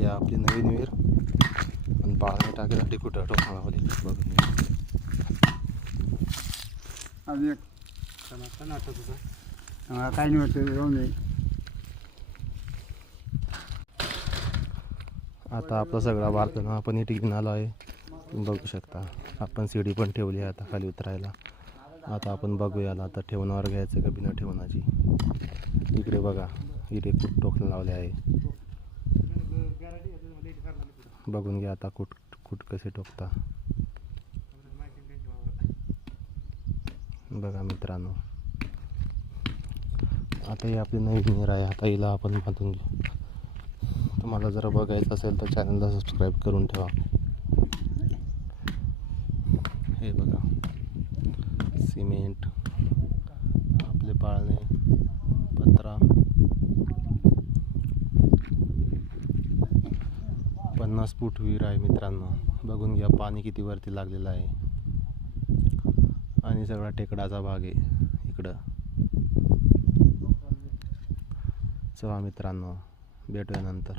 ही आपली नवीन विहीर आणि पाळणे टाकायसाठी कुठं टोकणा लावली बघून अजून एक काय नाही होतं जाऊन जाईल. आता आपला सगळा बारकाईनं आपण इथे घेऊन आलो आहे. तुम्ही बघू शकता आपण सीडी पण ठेवली आहे आता खाली उतरायला. आता आपण बघूया आता ठेवणावर घ्यायचं का बिना ठेवणाची. इकडे बघा इथे कुठ टोकणं लावले आहे. बघून घ्या आता कुठ कसे टोकता. बघा मित्रांनो आता ही आपली नवीन विहीर आहे. आता हिला आपण बांधून घेऊ. तुम्हाला जर बघायचं असेल तर चॅनलला सबस्क्राईब करून ठेवा. हे बघा सिमेंट आपले पाळणे पत्रा 50 फूट विहीर आहे मित्रांनो. बघून घ्या पाणी किती वरती लागलेलं आहे आणि सगळा टेकडाचा भाग आहे इकडं. चला मित्रांनो भेटूया नंतर.